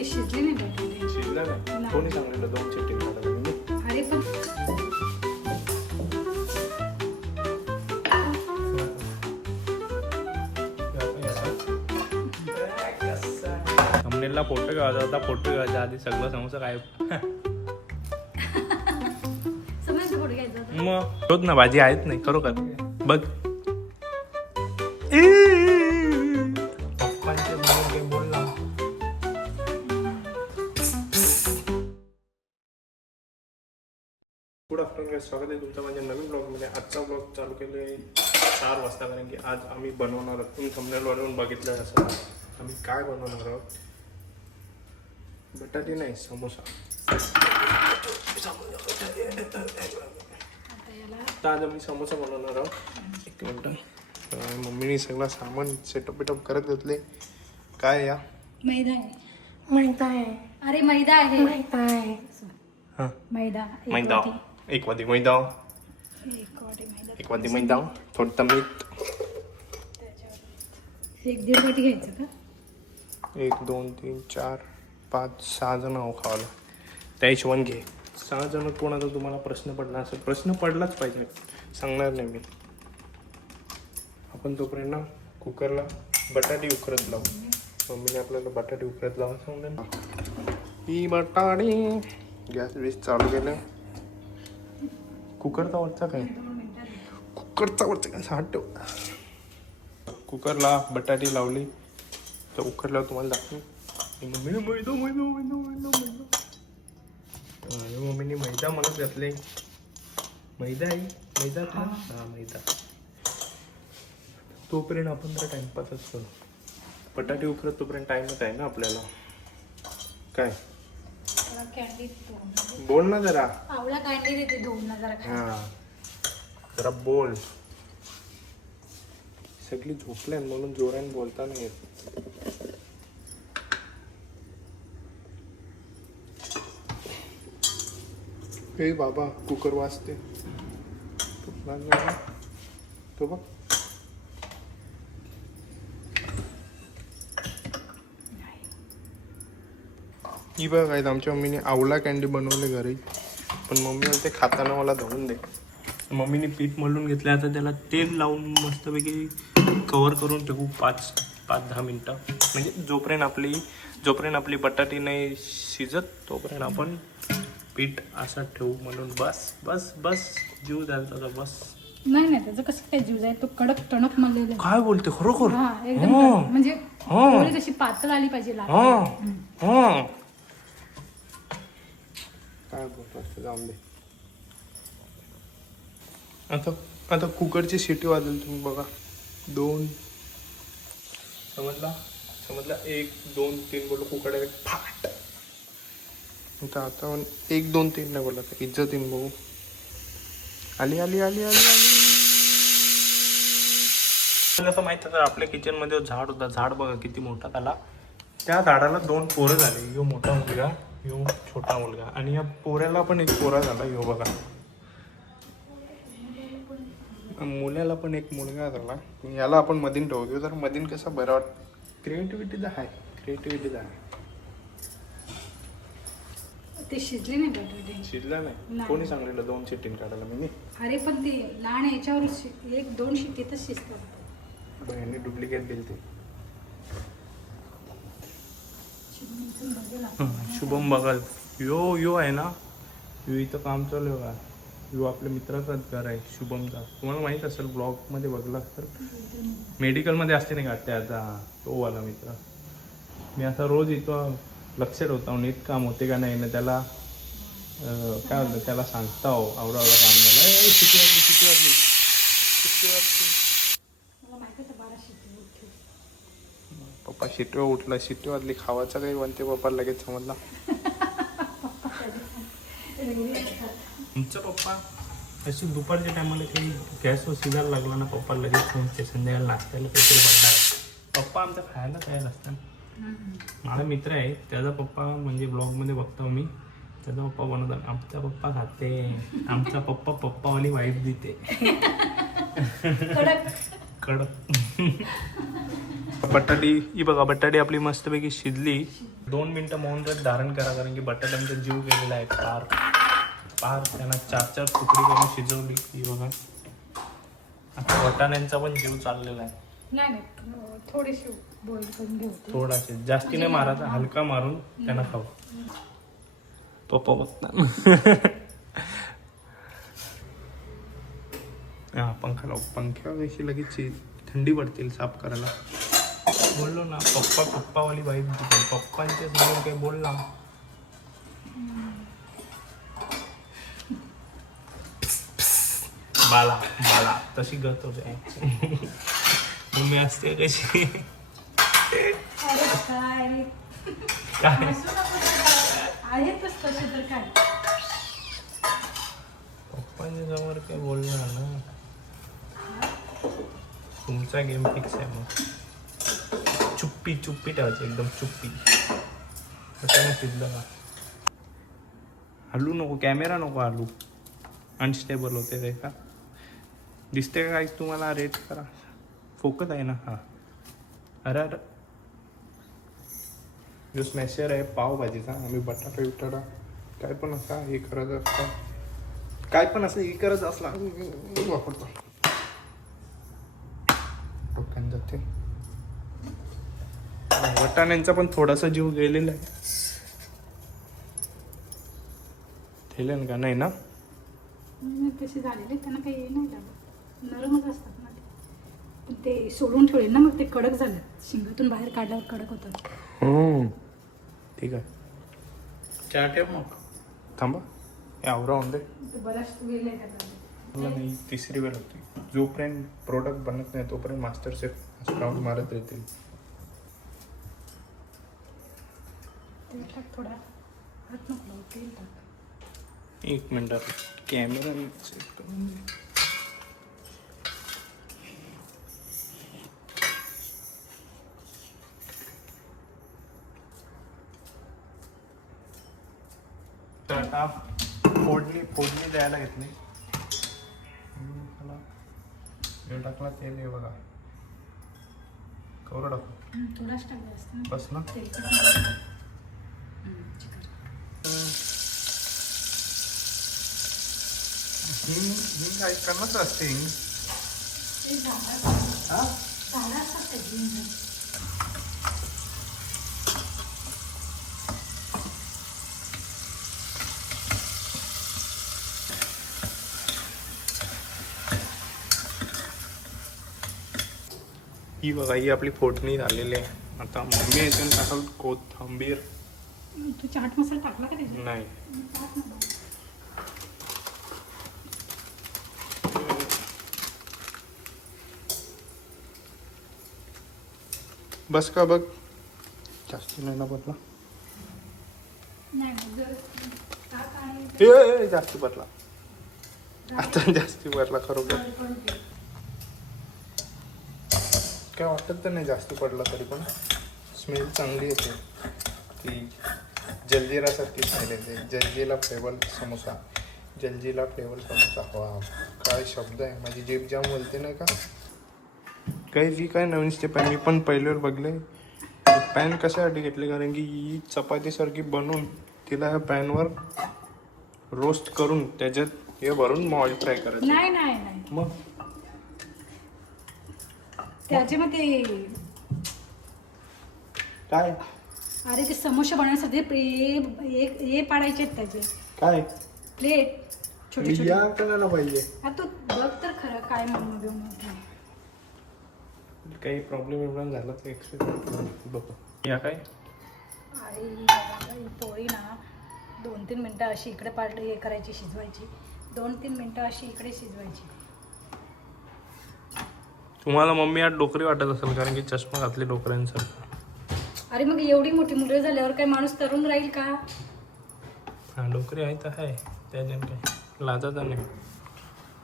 ते शिजले नाही बटाटे. शिजला नाही कोणी सांगितलं 2 शिट्टी काढायला मी? अरे पण थंबनेलला फोटो घ्यायचा होता, फोटो घ्यायच्या आधी सगळं समोसा काय समोसा फोटो घ्यायचा होता. मग होत ना भाजी आहेत नाही खरोखर बघ पप्पांचे म्हणून काही बोलला. गुड आफ्टरनून गाइस, स्वागत आहे तुमचं माझ्या नवीन ब्लॉगमध्ये. आजचा ब्लॉग चालू केले 4 वाजता कारण की आज आम्ही बनवणार आहोत. तुम्ही थंबनेलवरून बघितलं असं आम्ही काय बनवणार आहोत. बटाटे नाही समोसा. तर आज आम्ही समोसा बनवणार आहोत. 1 मिनिट. मम्मीने सगळं सामान सेटअप बिटअप करत घेतले. काय या मैदा आहे. मैदा आहे. अरे मैदा आहे. मैदा आहे. हां मैदा एक मैदा वाटी. 1 वाटी मैदा, एक वाटी मैदा. 1 वाटी मैदा, थोडं मीठ, 1-1.5 वाटी घ्यायचं का? 1 2 3 4 5 6 जण खावाला त्या हिशोबाने घे. 6 जण कोणाचा तुम्हाला प्रश्न पडला असेल, प्रश्न पडलाच पाहिजे, सांगणार नाही मी. आपण तोपर्यंत ना कुकरला बटाटे उकरत लावू. मम्मीने आपल्याला बटाटे उकरत लावा सांगले ना. ही बटाटे गॅस वीस चालू केले. कुकरचा वरचा काय साठ ठेव. कुकरला बटाटे लावली तर उकरल्यावर तुम्हाला दाखवू. मम्मीने मैदा म्हणत घातले. मैदा आहे मैदा का? हा मैदा. तोपर्यंत आपण जरा टाइमपासच करू. बटाटे उकरत तोपर्यंत टाइमच आहे ना आपल्याला. काय कॅन्डी बोल ना जरा. आवळा कॅन्डी देते धुवून ना जरा खा. हा जरा बोल. सगळी झोपल्यान म्हणून जोराने बोलता नाही येत. हे बाबा कुकर वाजते तो बघ. ही बघ आहेत आमच्या मम्मीने आवळा कॅन्डी बनवले घरी. पण मम्मी म्हणते खाताना मला धुवून दे. मम्मीने पीठ मळून घेतलं. आता त्याला तेल लावून मस्तपैकी कवर करून ठेवू 5-10 मिनटं. म्हणजे जोपर्यंत आपली बटाटी नाही शिजत तोपर्यंत आपण पीठ असं ठेवू. म्हणून बस जीव द्यायचा बस. नाही त्याचं कसं काय जीव जाईल. तो कडक टणक मळलेला. काय बोलते खरोखर. हा एकदम म्हणजे पोळी कशी पातळ आली पाहिजे. काय बोलतो जाऊन दे. आता कुकरची शिटी वाजेल तुम्ही बघा. 2 समजला 1 2 3 बोललो कुकर डायरेक्ट फाट. आता 1 2 3 नाही बोलला तर इज्जतीन बघू. आली कसं माहित तर आपल्या किचन मध्ये झाड होता. झाड बघा किती मोठा झाला. त्या झाडाला 2 पोरं झाले. यो मोठा मुलगा, यो छोटा मुलगा. आणि या पोऱ्याला पण 1 पोरा झाला. यो बघा मुलाला पण 1 मुलगा झाला. याला आपण मधीन ठेवतो. तर मधीन कसं बरं वाटतं. क्रिएटिव्हिटीचा आहे. ते शिजले नाही बटाटे. शिजला नाही कोणी सांगितलं 2 शिट्टी काढायला मी? अरे पण ते लहान याच्यावर 1-2 शिट्टीतच शिजतात. बहिणी डुप्लिकेट दिली ते. शुभम बघाल यो आहे ना. यो इथं काम चालू आहे. यो आपल्या मित्राचाच घर आहे शुभमचा. तुम्हाला माहीत असेल ब्लॉगमध्ये बघला असेल. मेडिकलमध्ये असते नाही का त्याचा तो वाला मित्र. मी असा रोज इथं लक्ष ठेवता नीट काम होते का नाही ना. त्याला काय होतं त्याला सांगता आवडा काम झालं. शिटी वाजली. पप्पा शिटीवर उठला. शिटी वाजली खावाचा काही म्हणते पप्पा लगेच समजला. तुमचा पप्पा अशी दुपारच्या टायमाला काही गॅसवर शिजायला लागला ना पप्पा लगेच फोनचे संध्याकाळी नाश्त्याला काहीतरी बनणार. पप्पा आमचा खायला तयार असतात. माझा मित्र आहे त्याचा पप्पा म्हणजे ब्लॉगमध्ये बघतो मी. त्याचा पप्पा बनवतात. आमचा पप्पा खाते. आमचा पप्पावाली वाईफ देते कडक. बटाटी ही बघा, बटाटी आपली मस्तपैकी शिजली. 2 मिनिटं मौन व्रत धारण करा, कारण की बटाट्यांचा जीव गेलेला आहे पार पार. त्यांना 4 तुकडी करून शिजवली. ही बघा, आता वाटाण्यांचा पण जीव चाललेला आहे. नाही थोडीशी बॉईल करून घेऊ. थोडासे, जास्ती नाही मारायचा, हलका मारून त्यांना खाऊ. पप्पा बघतात. हा पंखा लावू. पंख्यापेक्षा लगेच थंडी पडतील साफ करायला. बोललो ना पप्पावाली बाई पप्पांच्या समोर काही बोलला. बाला बाला तशी गत होते. मम्मी असते कशी. काय काय आहेतच तसे तर काय. पप्पांच्या समोर काय बोलणार ना. तुमचा गेम फिक्स आहे. मग चुप्पी ठेवायची, एकदम चुप्पी. त्याने शिजलं का हलू नको, कॅमेरा नको हलू. अनस्टेबल होते ते का दिसते का काहीच तुम्हाला. रेट करा, फोकस आहे ना. हा अरे जो स्मॅशर आहे पावभाजीचा. आम्ही बटाटा बिटाटा काय पण असा हे करत असता, काय पण असं हे करत असला वापरतो. डोक्यात जाते. वाटाण्यांचा पण थोडासा जीव गेलेला आहे. थेलन का नाही ना. तसे झालेले त्यांना काही नाही लागत, नरमच असतात ना ते. पण ते सोडून ठेवले ना, मग ते कडक झाले. शिंगातून बाहेर काढल्यावर कडक होतात. ठीक आहे. चहा ठेव मग. थांबा, हे आवरा होऊन दे. बऱ्याच वेळ मला नाही 3री वेळ होती. जोपर्यंत प्रोडक्ट बनत नाही तोपर्यंत मास्टर शेफ राऊंड मारत राहतील. तेल टाक थोडा. हात नको लावू, तेल टाक. 1 मिनिटात कॅमेरा चेक करून दे. तर आता फोडणी द्यायला घेतली. वेळ टाकला तेल आहे बघा. कवर टाकू थोडाच टाकला असतं बस ना. हिंग काय करणार असते. हिंग हा ही बघा, ही आपली फोडणी झालेली आहे. आता मम्मी याच्यानं टाकाल कोथिंबीर. तू चाट मसाला टाकला का त्याच्यात? नाही. टाक ना. बस का बघ, जास्ती नाही ना बदला. नाही जर टाक आणि जास्ती बदला. आता जास्ती बदला खरोखर. काय वाटत तर नाही जास्ती पडला तरी पण स्मेल चांगली येते. ती जलजिरासारखी स्मेल येते. जलजीरा फ्लेवर समोसा. जलजीरा फ्लेवर समोसा. वा काय शब्द आहे. माझी जीभ जाम बोलते नाही का. काही जी काय नवीन स्टेप आहे. मी पण पहिल्यावर बघले. पॅन कशासाठी घेतले, कारण की ही चपातीसारखी बनवून तिला ह्या पॅनवर रोस्ट करून त्याच्यात हे भरून मग ऑइल फ्राय करायचं. नाही मग त्याच्यामध्ये काय. अरे ते समोसे बनवण्यासाठी हे पाडायचे आहेत त्याचे. काय प्लेट छोटे छोटे. या करायला पाहिजे. तू बघ तर खरं काय म्हणून. काही प्रॉब्लेम झाला तर एक्सपेक्ट बघू. या काय अरे ही पोळी ना 2-3 मिनटं अशी इकडे पाडली हे करायची, शिजवायची. 2-3 मिनटं अशी इकडे शिजवायची. तुम्हाला मम्मी आज डोकरी वाटत असेल, कारण की चष्मा घातले डोकऱ्यांसारखा. अरे मग एवढी मोठी मुलं झाल्यावर काय माणूस तरुण राहील का. हा डोकरी आहे तर आहे, त्याच्यानं काय लाजाचा नाही.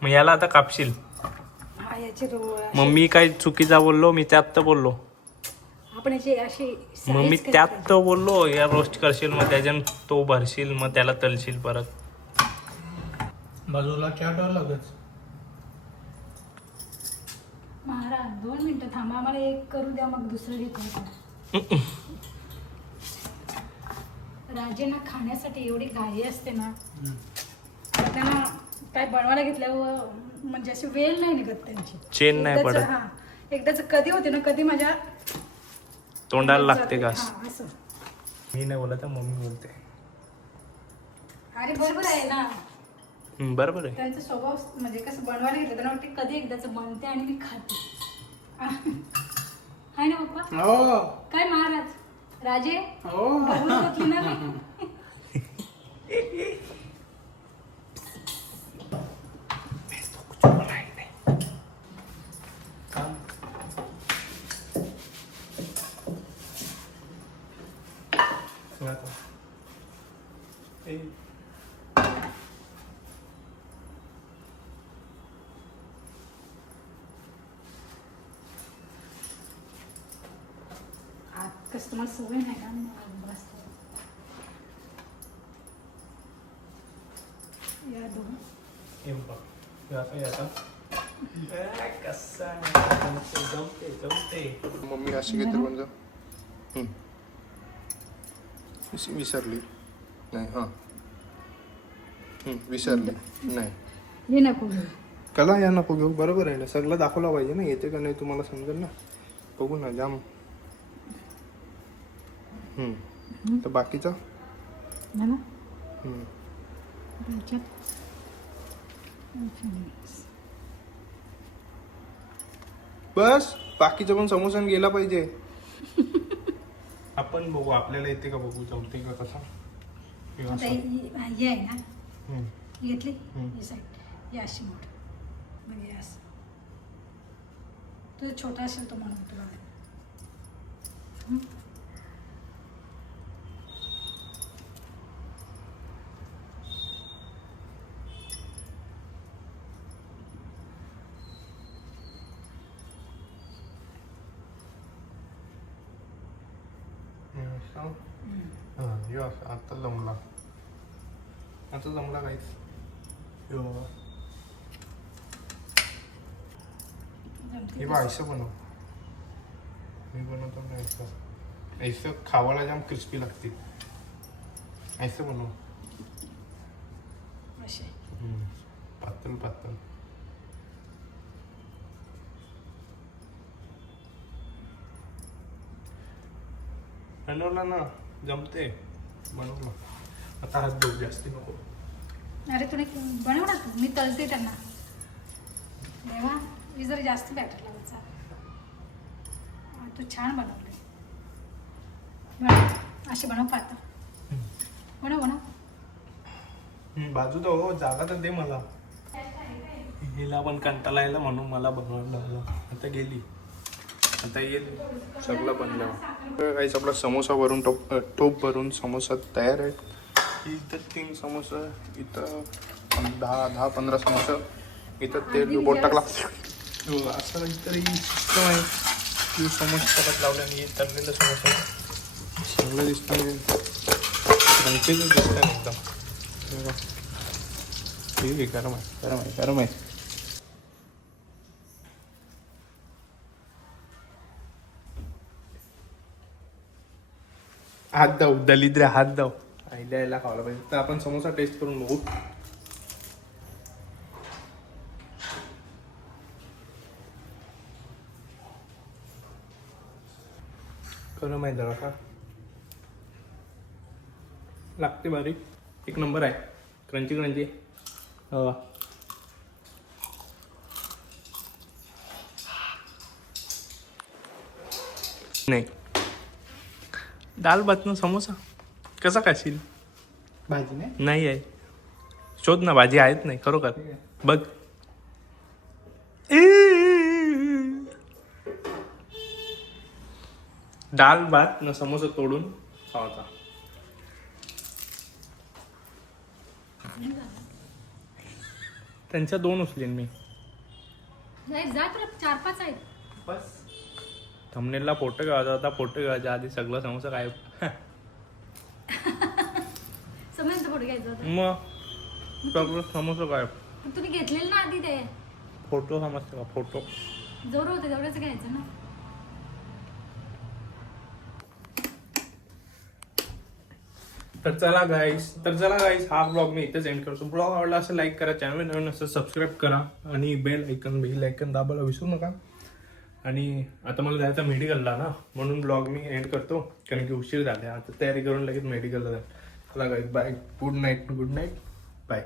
मग याला आता कापशील. हा याचे मम्मी काय चुकीचा बोललो मी, त्यात तर बोललो. आपण याचे असे मग मी त्यात तर बोललो. या रोस्ट करशील, मग त्याच्यानं तो भरशील, मग त्याला तलशील परत. बाजूला चहा लागत. महाराज 2 मिनिटं थांबा, आम्हाला एक करू द्या, मग दुसरं हे करू. राजेंना खाण्यासाठी एवढी घाई असते ना, तर त्यांना काय बनवायला घेतल्यावर म्हणजे अशी वेळ नाही निघत त्यांची. चेन नाही एकदाच- पडत. हा, एकदाच कधी होते ना, कधी माझ्या तोंडाला लागते घास. हा, असं. मी नाही बोलत आहे, मम्मी बोलते. अरे बरोबर आहे ना, बरोबर आहे. त्यांचा स्वभाव म्हणजे कसं बनवायला घेतलं त्यांना वाटते कधी एकदाच बनते आणि मी खाते. हाय ना पप्पा? हो काय महाराज? राजे हो बघून बघली ना मी. आत कसं तुम्हाला सवय नाही का? मग बसते. या दोन मम्मी अशी घेते म्हणजे विसरली नाही. हां विसरली नाही. हे नको घेऊ. कला या नको घेऊ. बरोबर आहे ना, सगळं दाखवला पाहिजे ना, येते का नाही तुम्हाला समजेल ना. बघू ना जाम. तर बाकीचा झालं? हम्म. याच्यात बस बाकीचं पण समोसा गेला पाहिजे. आपण बघू आपल्याला येते का, बघू जमते का कसा. आता हे आहे ना, ही घेतली ही साईड, ही अशी मोठ म्हणजे असं. तुझं छोटा असेल तो म्हणून तुला आता जमला. आता जमला काहीच. हे बघ ऐसं बनव. मी बनवतो ना ऐसं. ऐसं खावायला जाम क्रिस्पी लागते. ऐसं बनव. असे. पातळ पातळ. बनवला ना, जमते. बनवला. आता हात धुवू, जास्ती नको. अरे तुला बनव ना तू, मी तळते त्यांना. देवा मी जरा जास्त बॅटर लागत चाल. तू छान बनवले. बनव असे बनव पातळ. बनव बनव. बाजू तर हो, जागा तर दे मला. हिला पण कंटाळा यायला म्हणून मला बनवायला लागलं. आता गेली. आता येईल सगळं बनलं. काहीच आपला समोसा भरून टोप भरून समोसा तयार आहे. इथं 3 समोसा, इथं 10-15 समोसा, इथं तेल बोट टाकला. असं काहीतरी सिस्टम आहे की समोसा परत लावल्याने तळलेलं समोसा सगळं दिसतं. रंगीतच दिसतं एकदम. ठीक आहे, गरम आहे गरम आहे गरम आहे. हात दाव दलिद्र, हात दाव. आयला यायला खावला पाहिजे. तर आपण समोसा टेस्ट करून बघू. खरं माहिती जरा का लागते बारीक. एक नंबर आहे. Crunchy crunchy. नाही दाल भात ना समोसा कसा खाशील. भाजी नाही नाही आहे. शोध ना, भाजी आहेत नाही खरोखर. बघ. दाल भात ना समोसा तोडून खावाचा. त्यांच्या 2 उचलेन मी. जा तुला 4-5 आहेत. बस थंबनेलला फोटो घ्यायचा होता. फोटो घ्यायच्या आधी सगळं समोसा काय. समोसा फोटो घ्यायचा होता. मग सगळं समोसा काय. तुम्ही घेतलेलं ना आधी ते. फोटो समजते का फोटो. जेवढं होतं तेवढंच घ्यायचं ना. तर चला गाईस हा ब्लॉग मी इथेच एंड करतो. ब्लॉग आवडला असं लाईक करा, चॅनल नवीन असं सबस्क्राईब करा आणि बेल आयकन दाबायला विसरू नका. आणि आता मला जायचं मेडिकलला ना, म्हणून ब्लॉग मी एंड करतो कारण की उशीर झाला. आता तयारी करून लगेच मेडिकलला जाईल. चला गाईस बाय, गुड नाईट बाय.